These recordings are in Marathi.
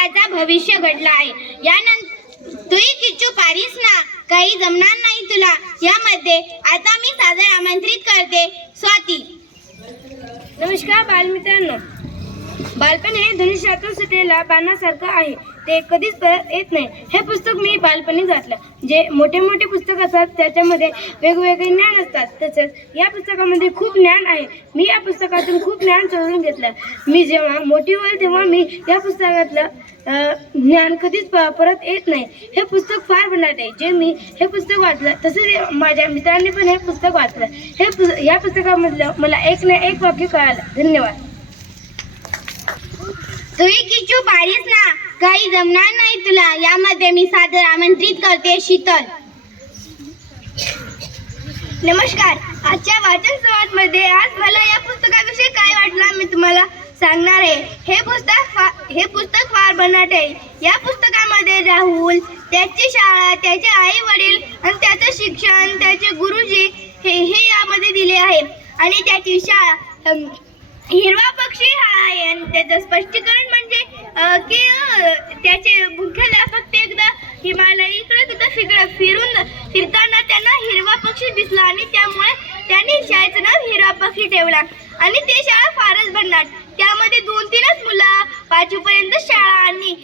भारताचा भविष्य घडला आहे. यानंतर तुही किच्चू पारीस ना? काही जमणार नाही तुला. यामध्ये आता मी सादर आमंत्रित करते. स्वाती. नमस्कार बालमित्रांनो. बालपण हे धनुष्यातून सुटलेल्या बाणासारखं आहे. ते कधीच परत येत नाही. हे पुस्तक मी बालपणी वाचलं जे मोठे मोठे पुस्तक असतात त्याच्यामध्ये वेगवेगळे ज्ञान असतात. तसेच या पुस्तकामध्ये खूप ज्ञान आहे. मी या पुस्तकातून खूप ज्ञान चढवून घेतलं. मी जेव्हा मोठी होईल तेव्हा मी या पुस्तकातलं ज्ञान कधीच प- परत येत नाही. हे पुस्तक फार बनाट आहे. जे मी हे पुस्तक वाचलं तसंच माझ्या मित्रांनी पण हे पुस्तक वाचलं. हे पुस या पुस्तकामधलं मला एक ना एक वाक्य कळालं. धन्यवाद. तुम्ही किचू पारीस ना काही जमणार नाही तुला. यामध्ये मी सादर आमंत्रित करते शीतल. नमस्कार. आजच्या वाचन संवादमध्ये आज मला या पुस्तकाविषयी काय वाटलं मी तुम्हाला सांगणार आहे. हे पुस्तक हे पुस्तक फार बनाट आहे. या पुस्तकामध्ये राहुल त्याची शाळा त्याचे आई वडील आणि त्याचं शिक्षण त्याचे गुरुजी हे हे यामध्ये दिले आहे आणि त्याची शाळा हिरव हिरवा पक्षी हा आणि त्याचं स्पष्टीकरण म्हणजे की त्याचे मुख्यालय फक्त एकदा हिमालय इकडे तिथं फिर फिरून फिरताना त्यांना हिरवा पक्षी दिसला आणि त्यामुळे त्यांनी शाळेचं नाव हिरवा पक्षी ठेवला. आणि ते शाळा फारच भन्नाट. त्यामध्ये दोन तीनच मुलं पाचवीपर्यंत शाळा आणि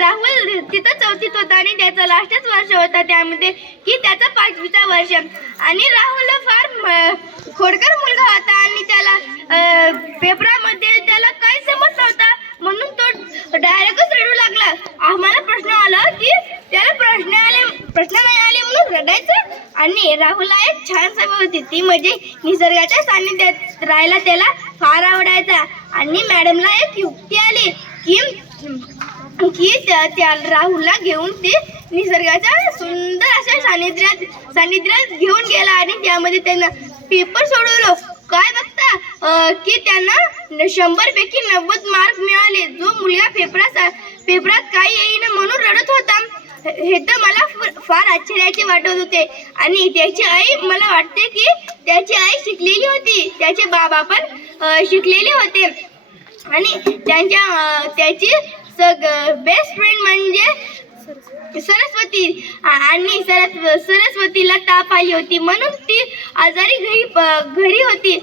राहुल तिथं चौथीत होता आणि त्याचं लास्टच वर्ष होता त्यामध्ये की त्याचं पाचवीचा वर्ष. आणि राहुल फार खोडकर मुलगा होता आणि त्याला अ, पेपरामध्ये त्याला काही समज नव्हता म्हणून तो डायरेक्टच रडू लागला आम्हाला प्रश्न आला की त्याला प्रश्न आले प्रश्न नाही आले म्हणून रडायचं. आणि राहुलला एक छान सवय होती. ती म्हणजे निसर्गाच्या सान्निध्यात राहायला त्याला फार आवडायचा. आणि मॅडमला एक युक्ती आली की की त्या त्या राहुलला घेऊन ते निसर्गाच्या सुंदर अशा सानिध्यात सानिध्यात घेऊन गेला. आणि त्यामध्ये त्यांना पेपर सोडवलं. काय बघता की त्यांना शंभर पैकी नव्वद मार्क मिळाले. जो मुलगा पेपरात पेपरात काही येईना म्हणून रडत होता. हे तर मला फ- फार आश्चर्याचे वाटत होते. आणि त्याची आई मला वाटते की त्याची आई शिकलेली होती. त्याचे बाबा पण शिकलेले होते. आणि त्यांच्या त्याची सग बेस्ट फ्रेंड म्हणजे सरस्वती. आणि सरस्व सरस्वतीला ताप आली होती. म्हणून ती आजारी घरी घरी होती.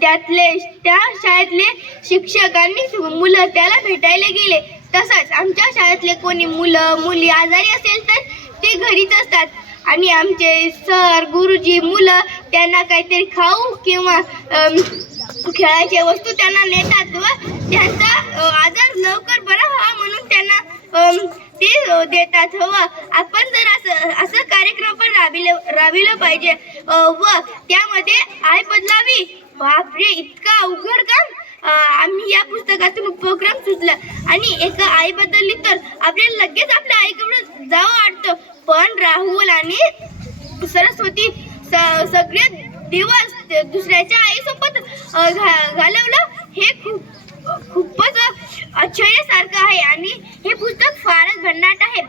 त्यातले त्या शाळेतले शिक्षक आणि मुलं त्याला भेटायला गेले. तसंच आमच्या शाळेतले कोणी मुलं मुली आजारी असेल तर ते घरीच असतात. आणि आमचे सर गुरुजी मुलं त्यांना काहीतरी खाऊ किंवा खेळायच्या वस्तू त्यांना नेतात व त्यांचा आजार लवकर बरा व्हावा म्हणून त्यांना ते देतात व आपण जर असं असं कार्यक्रम पण राबिलं राबिलं पाहिजे. व त्यामध्ये आय बदलावी. बापरे इतका अवघड काम. आम्ही या पुस्तकातून उपक्रम सुचला. आणि एका आई बदलली तर आपल्याला लगेच आपल्या आईकडे जावं वाटतं. पण राहुल आणि सरस्वती स- सगळे दिवस दुसऱ्याच्या आईसोबत घा- घालवलं. हे खूप खूपच आश्चर्यासारखं आहे. आणि हे पुस्तक फारच भन्नाट आहे.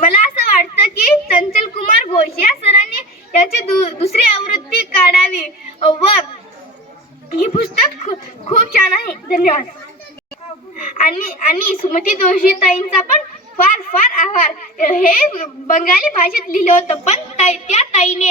मला असं वाटतं की चंचल कुमार घोष या सरांनी याची दु दुसरी आवृत्ती काढावी अ, व हे पुस्तक खू- खूप छान आहे धन्यवाद. आणि आणि सुमती जोशी ताईंचा पण फार फार आभार. हे बंगाली भाषेत लिहिलं होतं पण ताई त्या ताईने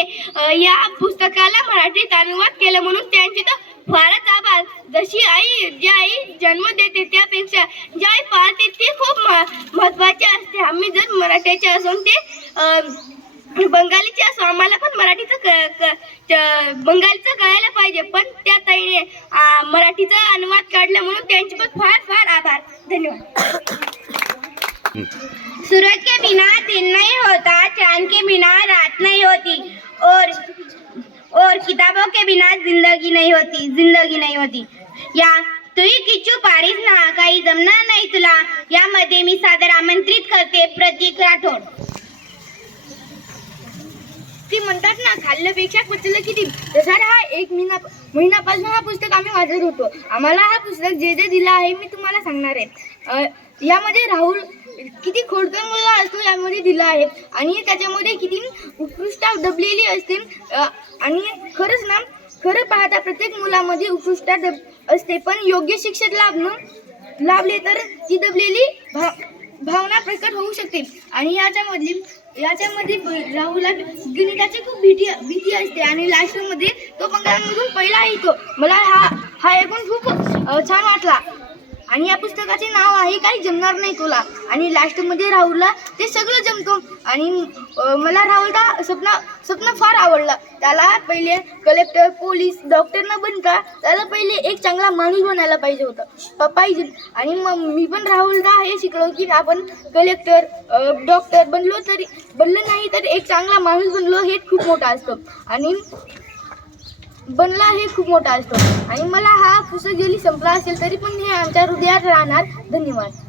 या पुस्तकाला मराठीत अनुवाद केलं म्हणून त्यांची तर फारच आभार. जशी आई जी आई जन्म देते त्यापेक्षा जी आई पाळते ती खूप म- महत्त्वाची असते. आम्ही जर मराठीचे असून ते बंगालीचे असो आम्हाला पण मराठीचं क- क- बंगालीचं कळायला पाहिजे. पण त्या ताईने मराठीचा अनुवाद काढला म्हणून त्यांचे पण फार फार आभार. धन्यवाद. सूरज के बिना दिन नहीं होता चांद के बिना रात नहीं होती और और किताबों के बिना जिंदगी नहीं होती जिंदगी नहीं होती। या तुही किचू पारीस ना काही जमणार नाही तुला यामध्ये मी सादर आमंत्रित करते प्रतीक राठोड। ती म्हणतात ना खाल्ल्यापेक्षा पचलं किती? तसा हा एक महिना महिन्यापासून हा पुस्तक आम्ही वाचत होतो. आम्हाला हा पुस्तक जे जे दिलं आहे मी तुम्हाला सांगणार आहे. यामध्ये राहुल किती खोडकर मुलगा असतो यामध्ये दिला आहे. आणि त्याच्यामध्ये किती उत्कृष्ट दबलेली असते. आणि खरंच ना खरं पाहता प्रत्येक मुलामध्ये उत्कृष्ट दब असते. पण योग्य शिक्षक लाभणं लाभले तर ती दबलेली भा भावना प्रकट होऊ शकते. आणि याच्यामधली याच्यामध्ये ब- राहुलला गणिताची खूप भीती भीती असते आणि लास्टमध्ये तो पंधरामधून पहिला येतो. मला हा हा ऐकून खूप छान वाटला. आणि या पुस्तकाचे नाव आहे काही जमणार नाही तुला. आणि लास्टमध्ये राहुलला ते सगळं जमतो. आणि मला राहुलचा स्वप्न स्वप्न फार आवडलं. त्याला पहिले कलेक्टर पोलीस डॉक्टर न बनता त्याला पहिले एक चांगला माणूस बनायला पाहिजे होतं. पप्पा आणि मग मी पण राहुलला हे शिकलो की आपण कलेक्टर डॉक्टर बनलो तरी बनलो नाही तर एक चांगला माणूस बनलो हे खूप मोठा असतं. आणि बनला हे खूप मोठा असतो. आणि मला हा पुस्तक जरी संपला असेल तरी पण हे आमच्या हृदयात राहणार. धन्यवाद.